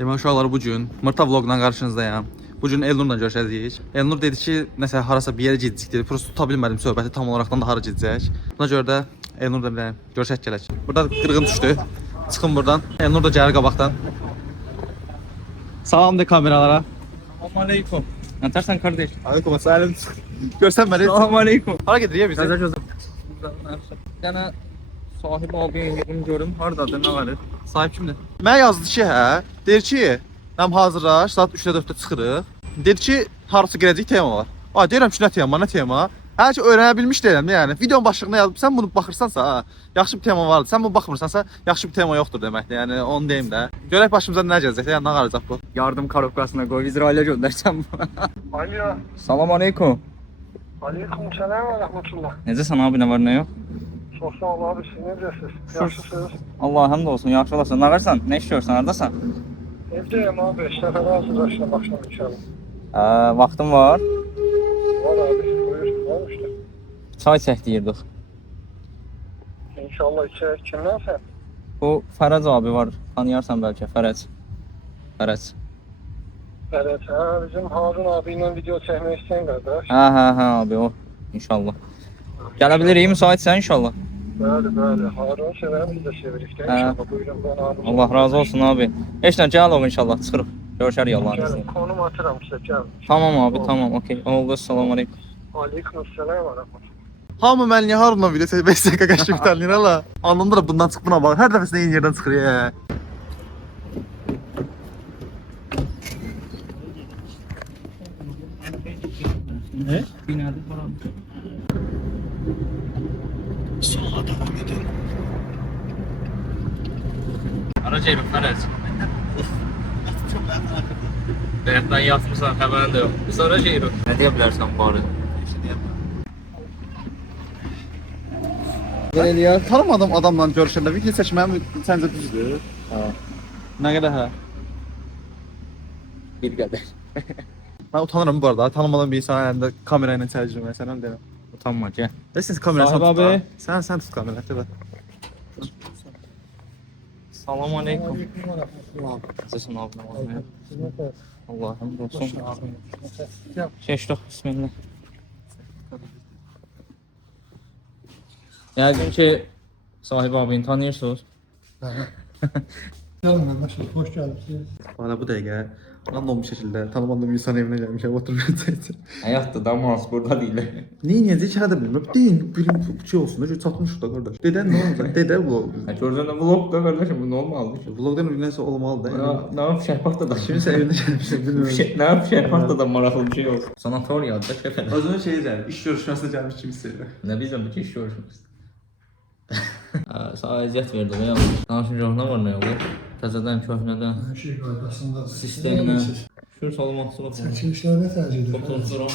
Demək uşaqlar, bu gün Mırta vloqla qarşınızdayım. Bu gün Elnurla görüşəcəyik. Elnur dedi ki, nəsə harasa bir yerə gedəcək dedi. Prosta tuta bilmədim söhbəti tam olaraqdan da hara gedəcək. Buna görə də Elnurla bir görüşək gələk. Burada qırğın düşdü. Çıxın buradan. Elnur da gəlir qabaqdan. Salam de kameralara. Selamünaleyküm. Atarsan kardeş. Aleyküm selam. Görsən məni. Selamünaleyküm. Hara gedirik biz? Gözüm. Yani sahip abim görüm hardadır, ne var? Sahib kimdir? Mənə yazdı ki, hə, deyir ki, həm hazırlaş, saat 3-də 4-də çıxırıq. Dedi ki, harası gələcək tema var. Ay, deyirəm ki, nə tema, nə tema? Hər ki, öyrənə bilmiş deyirəm, yəni. Videonun başlığına yazıb, sən bunu baxırsansa, ha, yaxşı bir tema vardır. Sən bunu baxmırsansa, yaxşı bir tema yoxdur deməkdir, yəni onu deyim də. Görək başımıza nə gələcək, yəni nə qalacaq bu? Yardım karokasına koy, İsrail'e göndersem. Alo. Selamünaleyküm. Aleykümselam ve rahmetullah. Necəsən abi, ne var ne yok? Çok sağ ol abi, siz necəsiniz? Yaxşısınız? Allah hamd olsun, yaxşı olasın. Ne varsan, ne iş görsən, hardasan? Evdeyim abi, səfərə hazırlaşdım akşam inşallah. Vaxtın var. Var abi, buyur, ne olmuştu? Çay çəkdirdik. İnşallah içer. Kimden sen? Bu Fərəc abi var, tanıyarsan bəlkə, Fərəc. Fərəc. Evet, ha, bizim Harun abiyle video çekmek isteyen kardeş. Hə abi o, inşallah. Gələ bilirik, müsaitsən inşallah. Böyle, Harun severim, biz de severiz de inşallah. Buyurun, ben abi. Allah razı olsun abi. Heç nə, gəl ol inşallah, çıxırıq. Görüşərik Allah'ın izniyle. Gelin, konum atıram size, gelin. Tamam abi, tamam, okey. Oldu, selamünaleyküm. Aleykümselam ve rahmetullah. Hamı mən niyə Harunla video çəkib 5 dəqiqə qəşəng tanıyır hala. Anlamda da bundan çıx buna bax. Hər dəfəsində eyni yerdən çıxır ya. Ne? Binada falan. Sağa devam edelim. Araca elim Fərəc. Bəyətdən yatmışsan, xəbərin də yox. Biz araca elim. Nə deyə bilərsən bari? Tanımadığım adamla görüşəndə video çəkməyim səncə düzdür? Ha. Nə qədər hə? Bir qədər. Mən utanıram bu arada. Tanımadığım bir insan əlində kamera ilə çəkəcəm məsələn deyirəm. Utanma, gəl. Siz kamerayı Sahib tut. abi. Sən tut kamerayı, təbii. Selamünaleyküm. Necəsən abi, nə var? Allah hamd olsun. Keçdik, bismillah. Yəqin ki, sahib abini tanıyırsınız. Gelin başım, hoş geldiniz. Bana bu dəqiqə random bir şəkildə tanımadığım bir insan evinə gəlmişəm, oturmayacaqdım. Həyatdır da, Mars burada deyil. Neyniyəcək ki, hədə bilməm. Deyin, bilim şey olsun da, çatmışıq da qardaş. Dedən nə olacaq? Dedə vlog. Görsən də vlog da qardaşım, bu normaldır ki. Vlogdan bir nəsə olmalı da. Ne yap şəhbaqda da. Kiminsə evinə gəlmişəm, bilmirəm. Ne yap şəhbaqda da maraqlı bir şey olsun. Sanatoriyadır da şəfələ. Özünün şeyi deyil, iş görüşməsinə gəlmiş kimi istəyirəm. Ne bilirəm, bu iş görüşmüş. Sağ əziyyət verdim ya. Danışın var ne olur? Təzədən, köhnədən, Her şey aslında sistemlə. Şur salmaq üçün. çekilişlerde tercih ediyorum. Fotoğraflar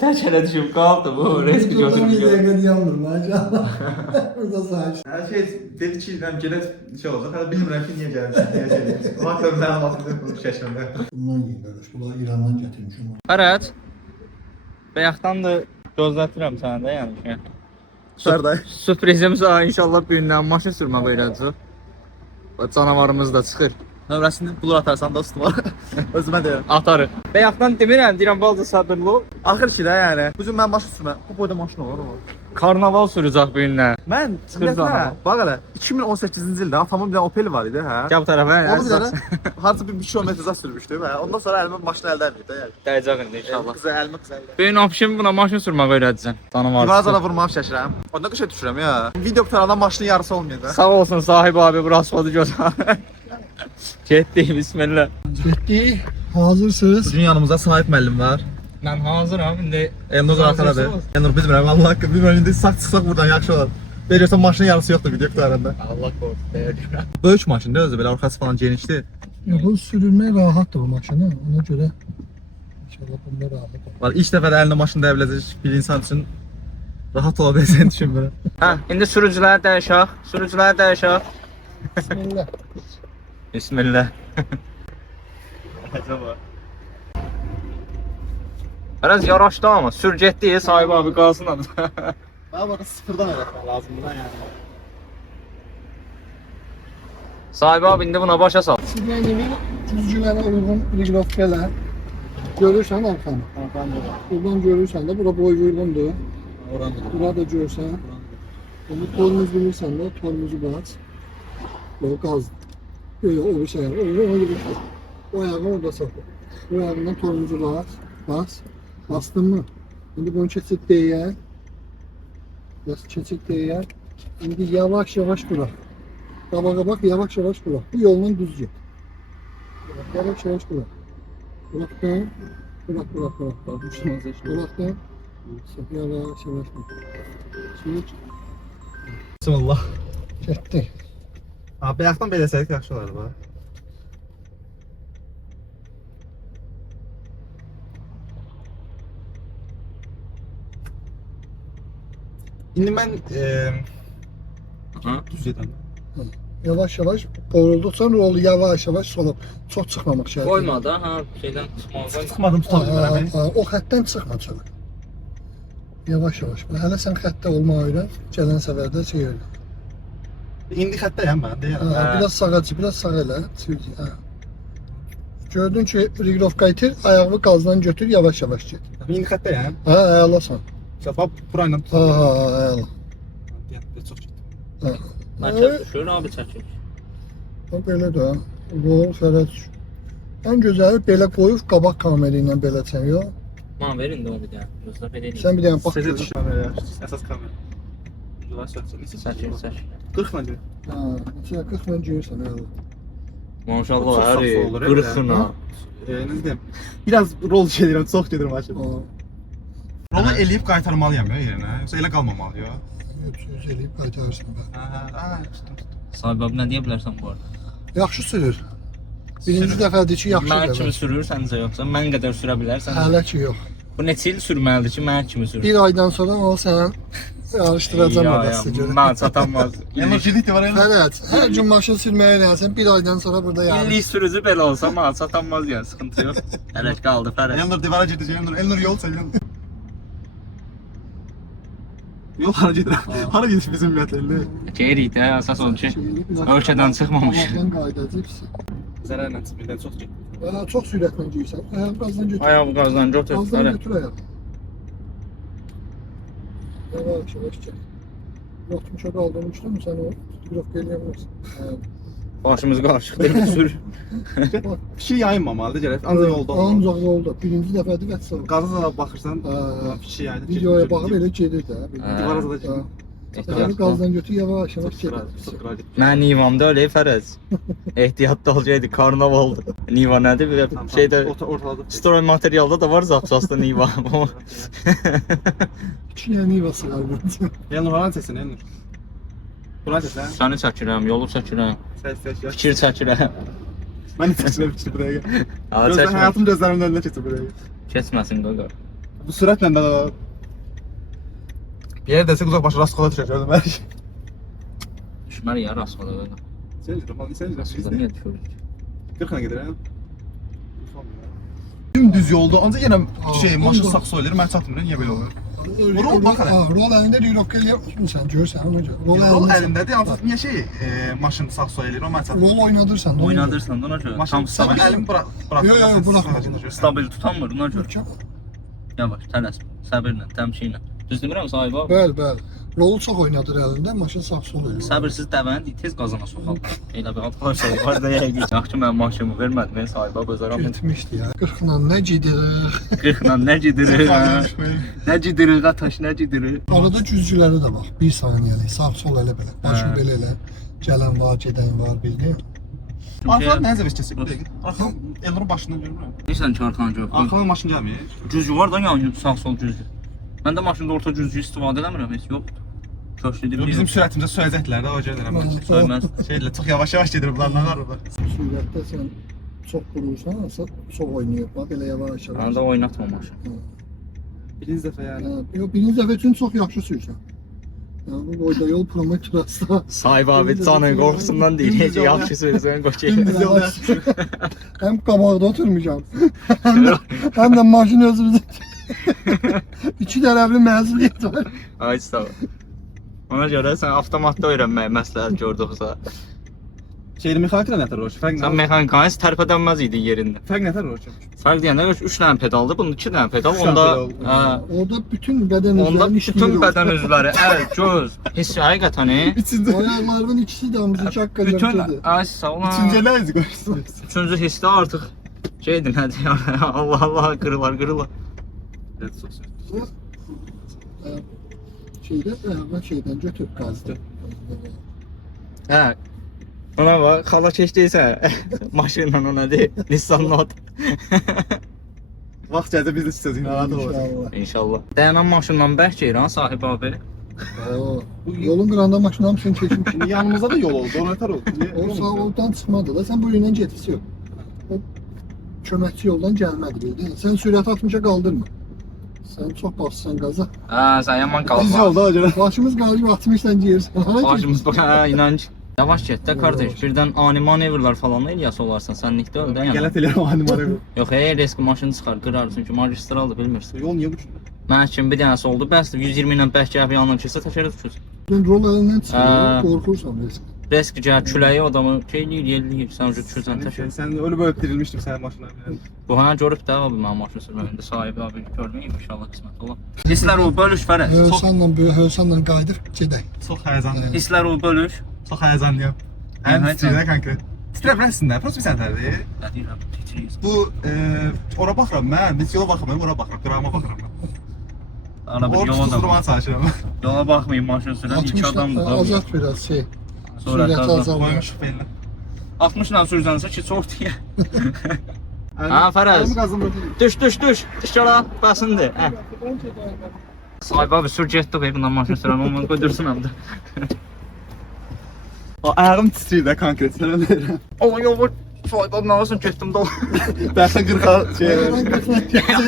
Tək hələ düşüb qaldı bu. Reski Burada bir götürmüş. dakika yandım maşallah. Burada saç. Hər şey dedi ki, həm gələk şey olacaq. Hələ bilmirəm ki, niyə gəlmişəm, niyə gəlmişəm. Vaxtda məlumatım bu şəkildə. Bundan yiyin kardeş. Bunlar İran'dan getirmişim. Fərəc. Bayaqdandır gözlətirəm səni də yəni ki. Sərday. Sürprizimiz var inşallah bir gündən maşın sürmək öyrədəcək. Canavarımız da çıxır. Nömrəsini bulur atarsan dostuma. Özümə deyirəm. Atarıq. Bayaqdan deyirəm balca sabırlı. Axır ki də yəni. Bu gün mən maşın sürmə. Bu boyda maşın olur mu? Karnaval sürəcək bu gündən. Mən Çıxırsan. bax elə 2018-ci ildə atamın bir dənə Opel var idi, hə. Gəl bu tərəfə. Onu bir dənə harca bir kilometr uzaq sürmüşdüm, hə. Ondan sonra əlimə maşını əldə etdim də, yəni. Dəyəcək indi inşallah. Qıza əlimə qıza əldə. Bu gün opşin buna maşın sürmək öyrədəcəksən. Canavar. Divazana vurmağım şəkirəm. Ondan qışa düşürəm ya. Video qutarandan maşının yarısı olmayacaq. Sağ olsun sahib abi bu rasvadı gözə. Getdik bismillah. Bitti. Hazırsınız. Bugün yanımızda sahib müəllim var. Mən hazıram indi. Elnur arxadadır. Elnur bilmirəm, Allah haqqı bilmirəm, indi sağ çıxsaq buradan yaxşı olar. Veriyorsan maşının yarısı yoxdur video qutaranda. Allah qorusun. Böyük maşındır özü belə, arxası falan genişdir. Ya bu sürülmeye rahattır bu maşını. Ona göre inşallah bunda rahat olur. Var, ilk dəfə də əlində maşını dəyə biləcək bir insan üçün rahat ola biləcəyini düşünmürəm. Hə, indi sürücüləri dəyişək. Sürücüləri dəyişək. Bismillah. Bismillah. Acaba. Biraz yaraşdı ama sür getdi sahib abi qalsın adı. Daha burada sıfırdan öğretmen lazım buna yani. Sahibi abi indi buna başa sal. Sizin düzgünlərə uyğun riqrofkalar. Görürsən arxanı. Buradan görürsən də, bura boy uyğundur. Bura da görsən. Bunu tormuz bilirsən də, tormuzu bas. Böyle gaz. Böyle o bir şey. O ayağı orada sakla. O ayağından tormuzu bas. Bas. Bastın mı? Şimdi bunu keçit değer. Keçit değer. Şimdi yavaş yavaş bırak. Kabağa bak, yavaş yavaş bırak. Bu yoldan düz git. Yavaş yavaş bırak. Bıraktın. Bırak. Bıraktın. Yavaş yavaş bırak. Şimdi Bismillah. çekti. Abi ayaqdan belə sərik yaxşı olar bu. İndi mən düz gedirəm. Yavaş yavaş qovrulduqca rolu yavaş yavaş sola. Çox çıxmamaq şərti. Koyma da ha şeyden tutmağa. Çıxmadım tuta bilmirəm. O xəttdən çıxma çölə. Yavaş yavaş. Hələ sən xəttdə olmağa öyrən. Gələn səfərdə şey öyrən. İndi xəttəyəm mən deyirəm. Biraz sağa çıx, biraz sağ elə. Ha. Gördün ki, riqrovka itir, ayağı qazdan götür, yavaş yavaş get. İndi xəttəyəm. Ha, əlasan. Bax burayla tut. Ha, əla. Deyək çox getdim. Ha. Mərkəz düşür abi çəkir. Bax belə də. Qol fərəz. Ən gözəli belə qoyub qabaq kamera ilə belə çəkiyor. Bana verin de onu bir daha. Gözlə belə eləyim. Sən bir dənə bax. Sizə görürsən. düşür. Əsas kamera. Yavaş yavaş. Çəkir. 40 məncə. Ha, sən 40 mən görürsən, əla. Maşallah Çok Harry. saflı olur, Qırxına. Ne diyeyim? Biraz rol gedirəm, çox gedirəm aşağı. Ha. Rolu eləyib qaytarmalıyam ya yerinə. Yoxsa elə qalmamalı ya. Söz eləyib qaytarırsan bə. Ha. Sahibi abi nə deyə bilərsən bu arada? Yaxşı sürür. Birinci dəfədir ki, yaxşı Mən kimi gəlir. sürür səncə yoxsa mən qədər sürə bilərsən? Hələ ki yox. Bu neçə il sürməlidir ki mən kimi sürür? Bir aydan sonra o sənin yarışdıracam adası görə. Mən çatanmaz. Enerjilik də var elə. Fərət, hər gün maşın sürməyə öyrənsən, bir aydan sonra burada yarış. İllik sürücü belə olsa mən çatanmaz yəni sıxıntı yox. Hələ qaldı Fərəd. Elnur divara gedəcək, Elnur yol çək. Yol hara gedir? Hara gedir bizim millətlə? Geyrik də əsas odur ki ölkədən çıxmamış. Qazdan qaydacaqsın. Zərərlə çıxmır, çox getdi. Çox sürətlə geyirsən. Ayaq qazdan götür. Ayaq qazdan götür. Qazdan Fərəd. götür ayaq. Yavaş yavaş çək. Yoxdum çok aldırmıştım, sen o fotoğraf eləyəmirsən. Başımız qarışıqdır sür. Bir şey yayınmamalıdır gərək, ancaq yolda olmalı. Ancaq yolda. Birinci dəfədir vəssalam. Qaza da baxırsan, bir şey yayınır. Videoya baxıb elə gedir də. Divara da gedir. Yəni qazdan götür, yavaş yavaş gedir. Mən Nivamda öyle Fərəz. Ehtiyatlı olacaqdı, karnavaldı. Niva nədir? Bir şeydə ortaladı. story materialda da var zapsaslı Niva. İki yəni niva sığar burada. Elnur haran çəksin, Elnur? Buna çəksən? Səni çəkirəm, yolu çəkirəm, Çək. fikir çəkirəm. Mən də çəkirəm fikir buraya. Ha, Gözlə, çəkmə. həyatım gözlərimin önünə keçir buraya. Keçməsin qaqa. Bu sürətlə də bir yer desək uzaq başı rast kola düşər, gördüm hər şey. Düşməli ya rastladı qaqa. Sən Aslında üzrə, niyə düşürük? 40-la gedirəm. Dümdüz yolda, ancaq yenə şey, maşın sağ sol eləyir, mən çatmıram, niyə belə olur? Rol bax hələ. Rol əlində riqrovka eləyirsən, görsən ona görə. Rol əlindədir, ancaq niyə şey, maşın sağ sol eləyir, o mən çatmıram. Rol oynadırsan. Oynadırsan da ona görə. Maşın Tam sağ stabil. əlimi burax. Yox, buraxma. Stabil tutanmır ona görə. Yavaş, tələsmə, səbirlə, təmkinlə. Düz demirəm sahibi abi? Bəli. Rolu çox oynadır əlində, maşın sağ sol eləyir. Səbirsiz dəvəni tez qazana soxal. Elə bir arkadaşlar var da yəqin. Yaxşı mən maşınımı vermədim, mən sahibi abi özəram. Getmişdi ya. 40-la nə gedirik. 40-la nə gidirik ha? Nə gidirik ataş, nə gidirik? Arada güzgüləri də bax, 1 saniyəlik, sağ sol elə belə. Başın belə elə. Gələn var, gedən var, bildin? Arxadan nə zəvəz keçir? Arxadan Elnurun başından görmürəm. Deyirsən ki, arxana görə. Arxadan maşın gəlmir. Güzgü var da yəni sağ sol güzgü. Mən də maşında orta güzgü istifadə eləmirəm, heç yoxdur. Köşküdür. Bizim sürətimizə söyləyəcəklər də o görə Söyləməz. Şeylə çox yavaş gedir bunlar, nə var orada? Sürətdə sən çox qurursan, çox oynayır. Bax, belə yavaş Mən yavaş. də oynatma maşını. Birinci dəfə yəni. Yox, birinci dəfə üçün çox yaxşı sürsən. Yəni bu boyda yol prometrasda. Sahib abi canın qorxusundan deyir, necə yaxşı sözsən qoçay. Həm qabaqda oturmuşam. Həm də maşın özümüzdə. İki tərəfli məsuliyyət var. Ay sağ ol. Ona görə sən avtomatda öyrənməyə məsləhət gördüksə. Şeyli mexaniklə nətər olur? Fərq Sən mexanikanist tərpədənməz idi yerində. Fərq nətər olur? Fərq deyəndə 3 dənə pedaldır, bunun 2 dənə pedal. Üç dənə Onda pedal. Orada bütün beden onda üzerinin bütün bədən üzvləri, əl, göz, hiss həqiqətən. İçində Ayaklarının ikisi de amcık hakikaten Bütün kötüdür. ay sağ olun. düşüncələr qoyursunuz. Üçüncü hissdə artıq şeydir, nədir ya? Allah Allah qırılar. Şeyden götür gazdı. Hə. Ona bax, xala keçdiysə maşınla o nədir? Nissan Note. Vaxt gəldi biz də istədik. Narahat olur. İnşallah. İnşallah. Dayanan maşından bərk yeyir ha sahib abi. Yolun kıranda maşın hamısını çekmiş. Şimdi yanımızda da yol oldu. O nətər oldu? O sağ oldan çıkmadı da sen bu yönden getisi yok. O çöməkçi yoldan gəlmədi bildin. Sen sürət 60'a kaldırma. Sen çok bassan gaza. Hə, sən yaman Biz qalma. yolda acaba. Başımız qalıb 60'dan girsən. Başımız bax, hə, inanc. Yavaş get də qardaş, birdən ani manevrlar falan eləyəsə olarsan, sənlikdə öl də yəni. Gələt eləyəm animarı. Yox, risk maşını çıxar, qırar, çünki magistraldır, bilmirsən. Yol niyə bu cür? Mənim kimi bir dənəsi oldu, bəs 120 ilə bərk gəlib yanına keçsə təkərə düşürsən. Rol əlindən çıxır, Hə. qorxursan risk. Risk gəl, küləyi adamı eləyir, sən düşürsən təkər. Sən ölüb ölüb dirilmişdim sənin maşına. Bu hə görüb də abi mənim maşın sürməyində sahibi abi görməyim inşallah qismət ola. Hisslər o bölüş fərəz. Hövsanla qayıdıb gedək. Çox həyəcanlıyam. Hisslər o bölüş. Çox həyəcanlıyam. Həm titrəyir konkret. Titrə bilirsən, prosta bir sənətlərdir. Nə deyirəm, titrəyir. Bu ora baxıram mən, biz yola baxmıram, ora baxıram, qırağıma baxıram. Ana bir Orada yola da. tutulmaya çalışıram. Yola baxmayın maşın sürən iki adamdır da. Azalt biraz şey. Sonra Sürət azalt. azalır. Qoymuşuq belli. 60 ilə sürsənsə ki, çox deyə. Ha Fərəz. Düş. Düş yola, bəsindir. Hə. Sahib abi sür getdi qoy bundan maşın sürən, onu qoydursun həm də. O ayağım titrəyir də konkret, sənə verirəm. Allah yolur. Sahib abi nə olsun getdim dol. Bəlkə 40 şey.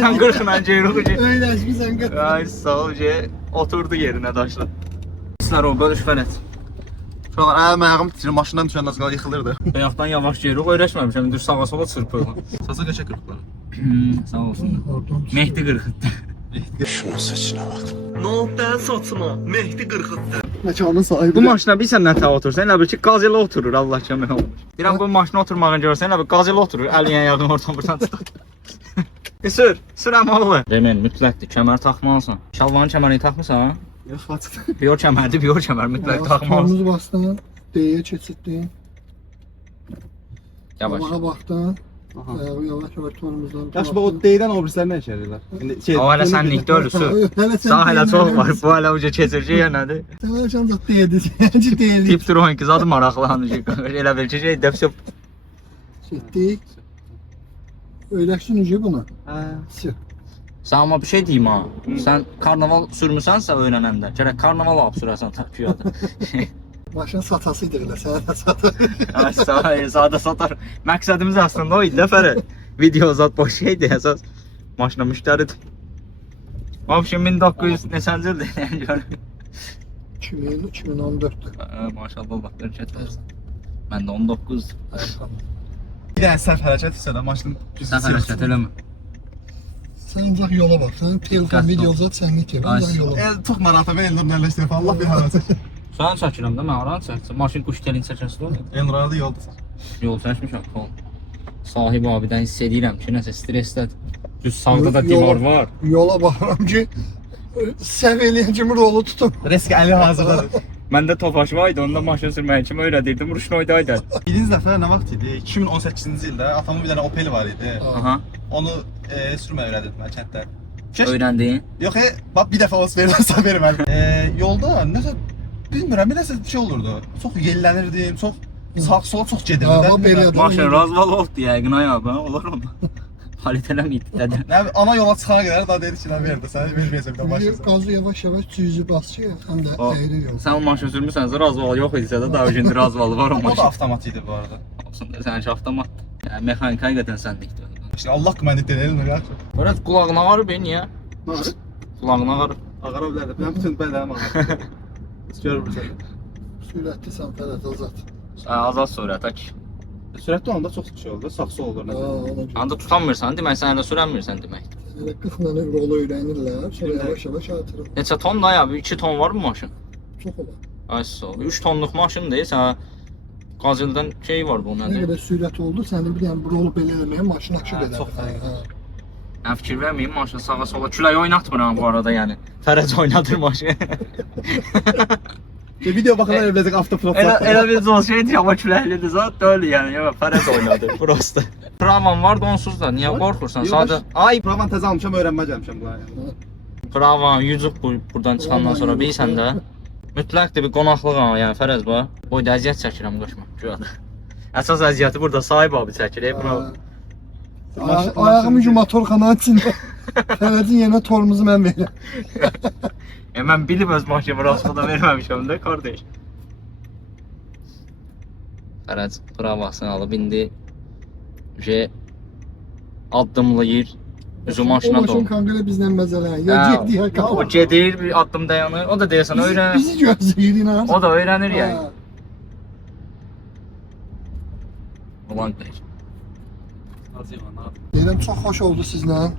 Yan 40 ilə ceyruğu ki. Öyləşmirsən qət. Ay sağ ol ki, oturdu yerinə daşla. Hisslər o bölüş Fərəz. Şu an ayağım titrəyir, maşından düşəndən az qala yıxılırdı. Bayaqdan yavaş ceyruq öyrəşməmişəm, dur sağa sola çırpır. Sasa qaça qırıqlar. Sağ olsun. Mehdi qırxıtdı. Məkanın sahibi. Bu maşına bilsən nə tə otursan, elə bil ki qaz ilə oturur Allah kömək olmuş. Deyirəm bu maşına oturmağını görsən, elə bil qaz ilə oturur, əliyə yağın oradan buradan tutur. Sür əmalı. Demin mütləqdir, kəmər taxmalısan. Şalvarın kəmərini taxmısan? Yox, açdı. Biyor kəmərdir, biyor kəmər mütləq taxmalısan. Tormuzu bastın, D'ye keçirdin. Yavaş. Yavağa baxdın. Aha. Yavaş tormuzdan. Yaxşı, bu o D-dən o birislər nə işə yarayırlar? İndi şey. O hələ sənlikdə ölüsü. Sağ hələ çox var, bu hələ uca keçirci ya nədir? Sən hələ ancaq D'dir. Həcə D'dir. Tip duruğun ki, zadı maraqlı hanıcı. Elə bil ki, şey, dəfsə. Çektik. Öyləşsin ucu buna. Hə. Sür. Sən amma bir şey deyim ha. Sən karnaval sürmüsənsə öyrənəndə, gərək karnaval alıb sürəsən piyada. Maşın satasıydı elə, sənə də satar. Ay sağ ol, sadə satar. Məqsədimiz əslində o idi də Fərəd. Video zat boş şeydi əsas. Maşına müştəridir. Vəbşin 1900 neçənci ildir? 2014'dür. Maşallah Allah bərəkət versin. Mən də 19. Bir dənə səhv hərəkət isə də maşının Sən hərəkət eləmə. Sən ancaq yola bax. Sən telefon video zat sənlik ev. Ancaq yola bax. Çox maraqlı və Elnur nəlləşdirib. Allah bir hərəkət. Sən çəkirəm də, mən aran çəksin. Maşın quş gəlin çəkəsi var. Elnur'da yolda. Yol çəkmişəm falan. Sahib abidən hiss edirəm ki, nəsə stressdədir. Düz sağda da Yola- divar var. Yola baxıram ki, səhv eləyən kimi rolu tutum. Risk əli hazırdadır. Məndə tofaş var idi, onda maşın sürməyi kimi öyrədirdim, ruşnoydaydı. Birinci dəfə nə vaxt idi? 2018-ci ildə atamın bir dənə Opel var idi. Aha, Onu sürmə öyrədirdim mən kənddə. öyrəndin. Yox, bax bir dəfə olsa verirsə verməm. Yolda nəsə bilmirəm, nəsə şey olurdu. Çox yellənirdim, çox sağ sola çox gedirdim. Hava belə adam. Maşın razval oldu yəqin ay abi, olur mu? Halit eləməydi dedi. Nə ana yola çıxana qədər daha dedi ki, nə verdi sənə verməyəcəm bir başlasın. Gazı yavaş-yavaş cüzü bas ki, həm də əyri yol. Sən o maşın sürmüsənsə razval yox idisə də daha öncə razvalı var o O da maşın. avtomat idi bu arada. Olsun da sənin avtomat. Yəni mexanik həqiqətən sənlikdir. İşte Allah qıməni deyil, nə yaxşı. Biraz qulağına ağrı be niyə? Qulağına ağrı. Ağara bilərdi. Mən bütün bədənim ağrır. Heç görmürsən. Sürətli sən Fərət azat. Azad sürət ək. Sürətli olanda çox şey olur, sağ-sol olur. Ona görə. Anda tutanmırsan, demək sən hələ sürənmirsən deməkdir. Elə 40 ilə rolu öyrənirlər, sonra yavaş-yavaş artırır. Neçə ton da ya? 2 ton var mı maşın? Çox olar. Ay sağ ol. 3 tonluq maşındır, sən Qazildən şey var bu Nə nədir? qədər sürət oldu, sənin bir dənə rol belə eləməyə maşın aşıb Hə, edər. çox fərqli. Hə. Mən fikir verməyim maşın sağa sola külək oynatmıram bu arada yəni. Fərəc oynadır maşını. Video baxana evləcək avtoprop. Elə bir zor şeydir amma küləklidir zat deyil yəni. Yox, Fərəc oynadır prosta. Pravan var da onsuz da. Niyə qorxursan? Sadə ay Pravan təzə almışam, öyrənmə gəlmişəm buna. pravan yüzüb buradan çıxandan sonra bilirsən də. Mütləqdir bir qonaqlıq ama yəni Fərəz bax. Boyda əziyyət çəkirəm qoşma. Güya. Əsas əziyyəti burada sahib abi çəkir. Bura Ayağımı yuma torxananın içində. Fərəcin yerinə torumuzu mən verirəm. mən bilib öz maşınımı rastıda verməmişəm də qardaş. Fərəz pravasını alıb indi addımlayır. Üzü maşına O maşın doğru. kanqıra bizdən məzələn. Ya Hə, getdi ya O qalır. gedir bir addım dayanır. O da deyəsən öyrən. Bizi gözləyir inan. O da öyrənir yəni. Hə. Ulan deyir. Deyirəm çox xoş oldu sizlə.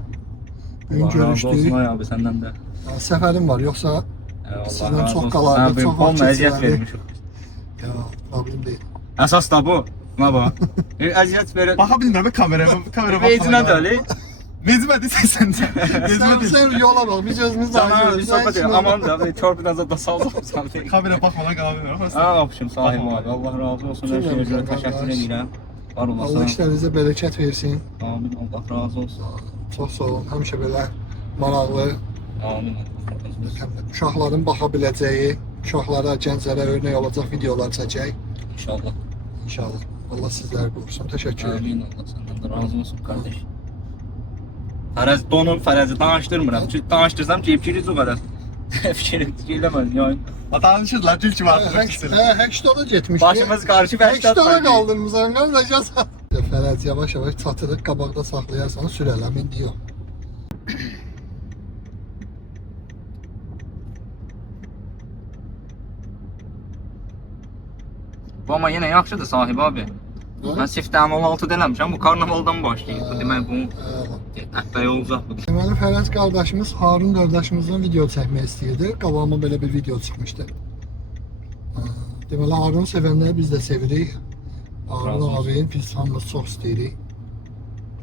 Bugün görüşdük. Ay abi səndən də. Səfərim var, yoxsa Sizdən çox qalardı, çox vaxt əziyyət keçirərdi. vermişik. ya problem deyil. Əsas da bu. Buna bax. Əziyyət verir. Baxa bilmirəm kamera Vecinə də öyle. Vezmə desən sən. Sən yola bax, biz özümüz Sana bir söhbət danışırıq. edir. Aman da bir torpidan zada saldım. Kamera baxmadan qala bilmirəm. Ha, yapışım sahib abi. Allah razı olsun. Hər şeyə görə təşəkkür edirəm. Var Allah olasın. işlərinizə bərəkət versin. Amin. Allah razı olsun. Çox sağ olun. Həmişə belə maraqlı, Amin. uşaqların baxa biləcəyi, uşaqlara, gənclərə örnək olacaq videolar çəkək. İnşallah. İnşallah. Allah sizləri qorusun. Təşəkkür edirəm. Amin. Allah səndən də razı olsun kardeş. Fərəz donum Fərəzi danışdırmıram. Çünki danışdırsam cibkiriz o qədər. Fikrim eləmədim yani. Danışırlar, gül var. Həkştada getmişdi. Başımız qarşı Həkştada qaldırmısan, qardaş. Fərəz yavaş-yavaş çatırıq, qabaqda saxlayarsan sürələm, indi yox. Bu ama yenə yaxşıdır sahib abi. Mən siftəni 16 eləmişəm. Bu karnavaldan başlayır. Bu demək bu hətta olacaq bu. Deməli Fərəz qardaşımız Harun qardaşımızla video çəkmək istəyirdi. Qabağıma belə bir video çıxmışdı. Deməli Harun sevənləri biz də sevirik. Harun abinin biz hamımız çox istəyirik.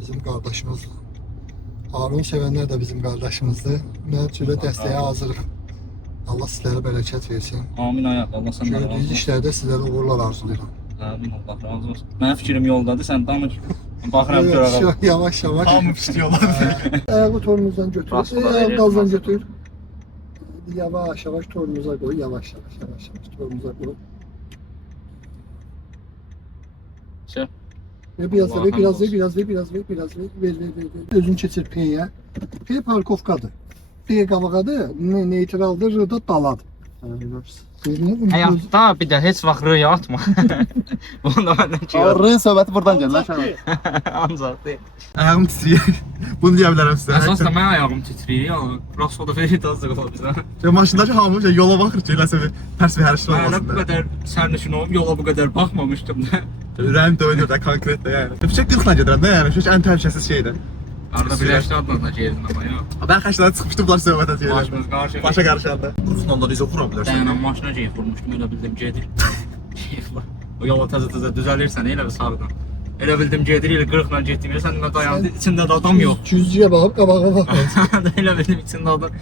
Bizim qardaşımızdır. Harun sevənlər də bizim qardaşımızdır. Mən cürə dəstəyə hazırıq. Allah sizlərə bərəkət versin. Amin ayaq. Allah səndən razı Gördüyünüz olsun. işlərdə sizlərə uğurlar arzulayıram. Amin Allah razı olsun. Mənim fikrim yoldadır. Sən danış. Baxıram görərəm. Yavaş-yavaş. Hamı istiyorlar. Ayağı torunuzdan götür. Rastıda Ayağı verir, qaldan rastıda. götür. Yavaş-yavaş torunuza qoy. Yavaş-yavaş torunuza qoy. Şey. Ve biraz da ver, Allah'ım biraz ver, olsun. biraz ver, biraz ver, biraz ver, ver. Özün keçir P'ye. P parkovkadır. P qabağadır, neytraldır, R da daladır. Həyatda bir də heç vaxt röya atma. Bunu da məndən ki. Arın söhbəti buradan gəlir lan. Ancaq deyil. Ayağım titrəyir. Bunu deyə bilərəm sizə. Əsas da mənim ayağım titrəyir ya. Rasfoda verir azıq ola bizə. Maşındakı hamı yola baxır ki, eləsə bir tərs bir hərəkət Mən elə bu olmasın. qədər sərnişin olub yola bu qədər baxmamışdım da. Ürəyim döyünür də konkret də yəni. Fikir 40-la gedirəm də yəni. Şu ən təhlükəsiz şeydir. Arada birləşdi adına gezdin ama ya. Ben xəşlərə çıxmışdım, bunlar söhbət edirlər. Başımız qarşı. Başa qarışanda. Uzun da izə vura bilərsən. Dayanan maşına ceyf vurmuşdum, elə bildim gedir. Ceyf var. O yola təzə-təzə düzəlirsən elə bir sağdan. Elə bildim gedir, elə 40-la getdim. Sən də dayandı, içində də adam yox. Cüzcüyə baxıb qabağa baxır. Elə bildim içində adam.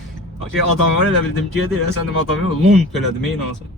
Adam var, elə bildim gedir, sən də adam yox. Lump elədim, eynansın.